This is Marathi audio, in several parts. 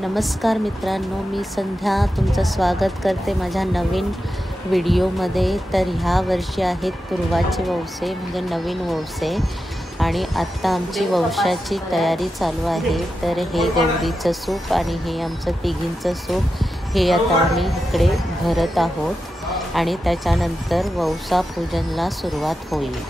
नमस्कार मित्रांनो, मी संध्या तुमचं स्वागत करते माझ्या नवीन व्हिडिओमध्ये। तर ह्या वर्षी आहेत पूर्वाचे वौसे म्हणजे नवीन वौसे आणि आत्ता आमची वौशाची तयारी चालू आहे। तर हे गौरीचं सूप आणि हे आमचं तिघींचं सूप हे आता आम्ही इकडे भरत आहोत आणि त्याच्यानंतर वौसा पूजनला सुरुवात होईल।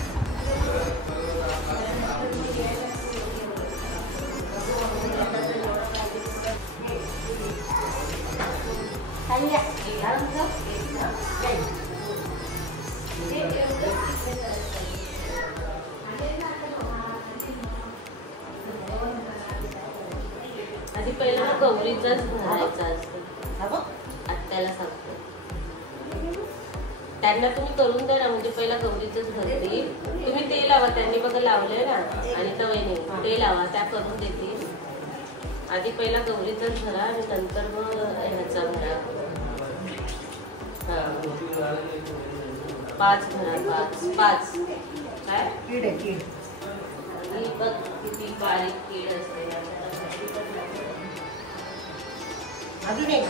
आधी पहिला गौरीचाच भरायचा असतो। आत्याला सांगतो त्यांना तुम्ही करून द्या ना, म्हणजे पहिला गौरीचाच भरतील। तुम्ही ते लावा, त्यांनी बघा लावलंय ना आणि तवयने ते लावा, त्या करून देतील। आधी पहिला गौरीचाच भरा आणि नंतर मग ह्याचा भरा। पाच भरा, पाच काय कीड आहे, कीड बघ किती बारीक कीड असते। अजून एक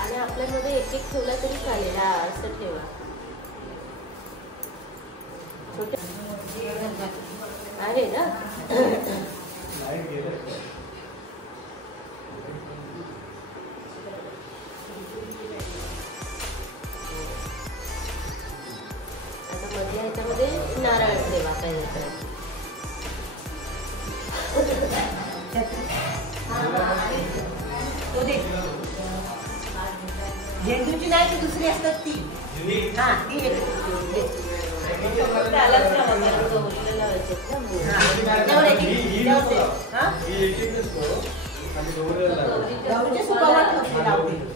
आणि आपल्यामध्ये एक एक ठेवला तरी चालेल, असं ठेवा। छोटे आहे ना आता मध्ये ह्याच्यामध्ये नारळ ठेवा पहिल्याकडे। झेंडूची नाही ती दुसरी असतात ती। हा ती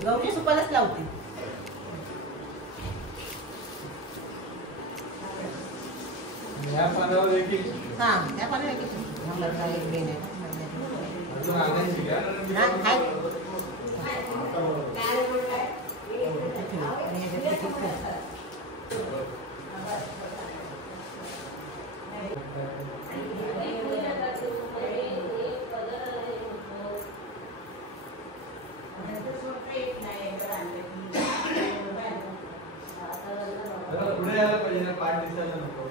गौरीच्या सुपालाच लावते। या पानावर एक एक, हा त्या पानावर एक पुढे यायला पाहिजे ना, पाठ दिसायला नको।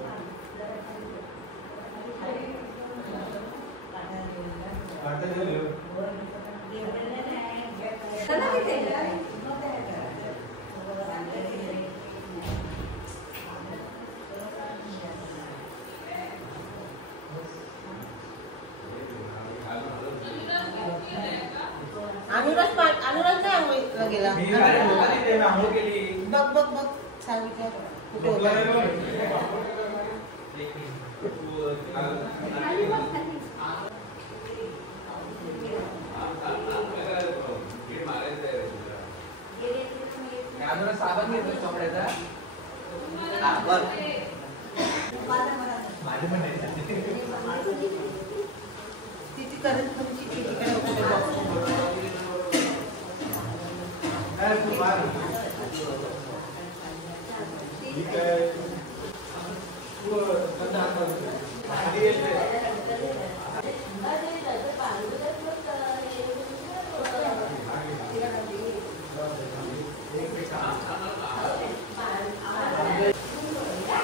अनुराग नाही आंघोळीला गेला। बघ बघ बघ सांगितलं कुठे होता। साबण घेतो कपड्याचा, तिची करत तुमची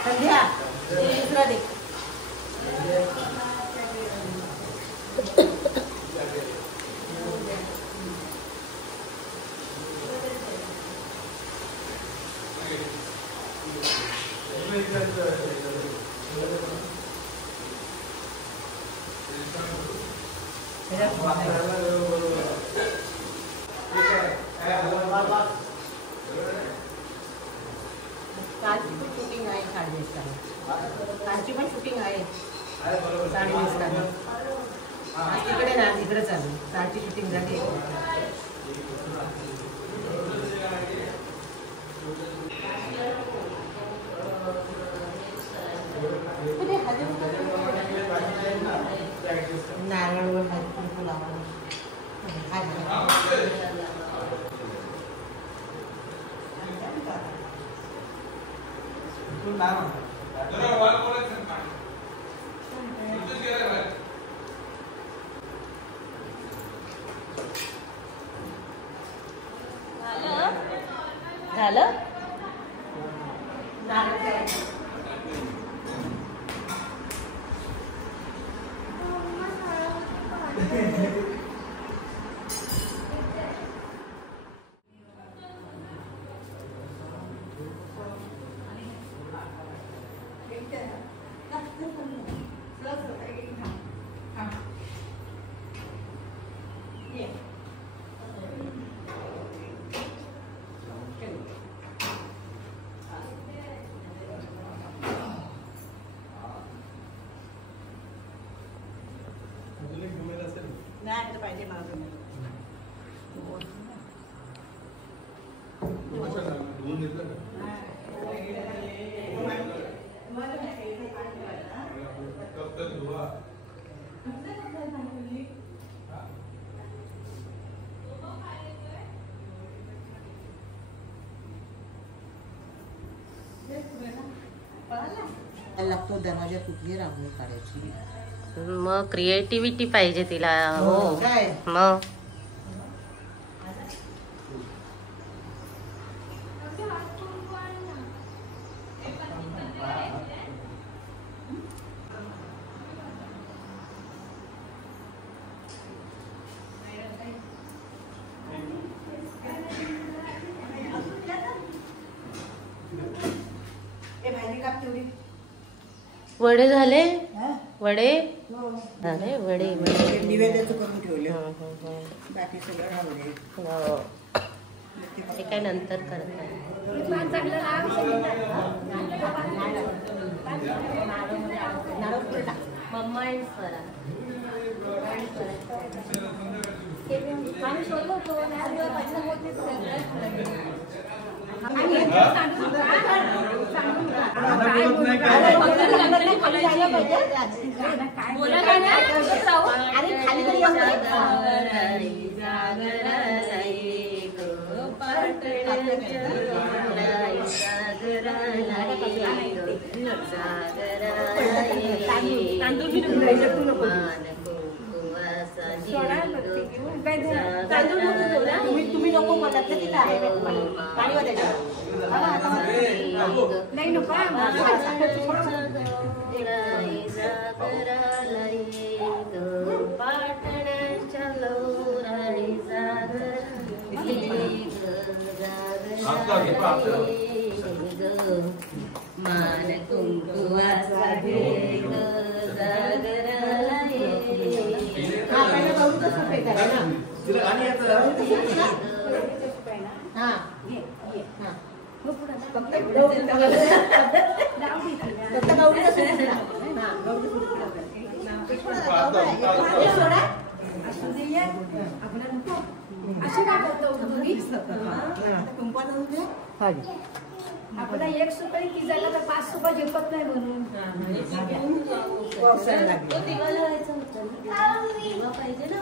संध्या दुसरा दे। शूटिंग आहे साडी कालची पण शूटिंग आहे साडी नेसताना। तिकडे ना इकडे चालू साडीची शूटिंग झाली। तू नाही म्हणतो. झालं नाही पाहिजे मला लागतो दरवाजा कुठली रांगोळी काढायची. मग क्रिएटिव्हिटी पाहिजे तिला. हो काय मग वडे झाले. वडे झाले. वडे वडे निवेद्याचं करून ठेवले. हो. बाकी सगळं राहू हो. ते काय नंतर करतात. मम्मा अँड स्वरा तुम्ही नको बोलत तिथे आहे नाही नको मान कुंकुवाचा घे ग जागराला आपला 1 सुपारी ती झाला तर 5 सुपा झेपत नाही म्हणून दिवा लावायचा होता. दिवा पाहिजे ना.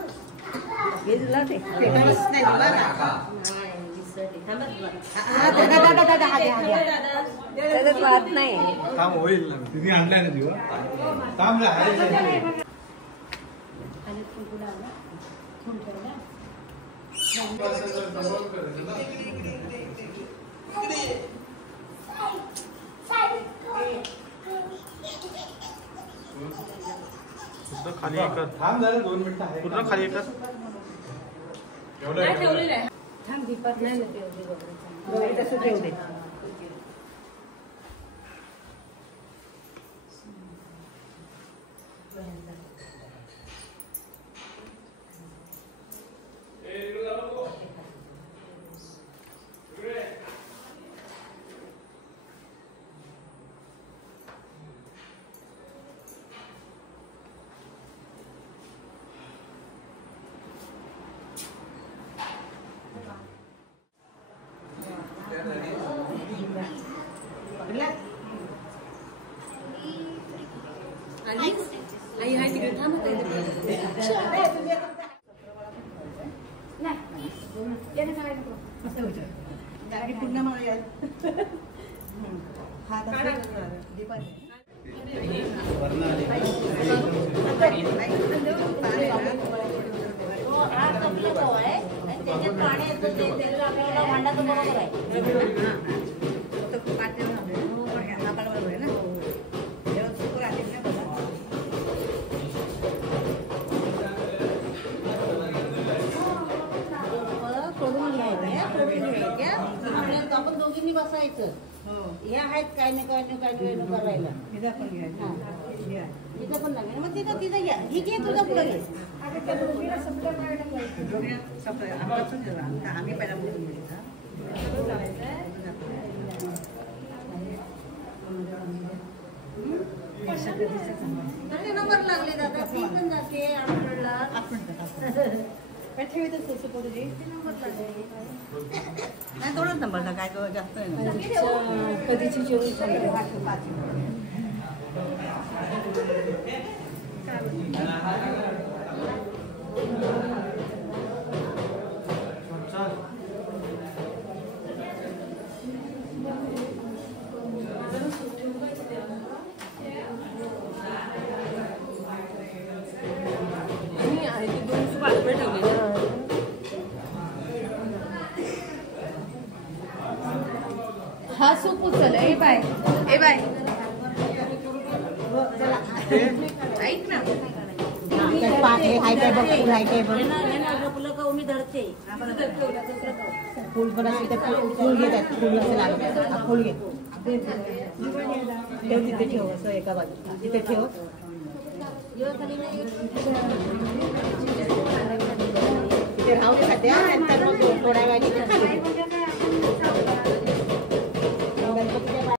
काम होईल ना. तिने आणलाय ना दिवा. काम खाली थांब जरा 2 मिनिटं आहे. पूर्ण खाली कर. एवढं ठेवलेलं आहे. थांब दीपक नाही तसं ठेवू दे. पुन्हा मला आपण दोघींनी बसायचं. हे आहेत काय नाही करायला. तिथं पण नवीन मग तिथं घ्या. ही घे तुझं पुढे घे. आम्ही पहिला नंबर लागले दादा. ती पण जाते आपल्याला नाही थोडाच नंबर काय जास्त कधीची जेवण हा सूप उचल. ए बाय ऐक ना. मी धरते फूल पण असेल तर फूल घेतात. फूल असेल फूल घे. ठेव तिथे ठेव असं एका बाजूला तिथे ठेव. तिथे राहू दे सध्या. नंतर मग थोड्या वेळाने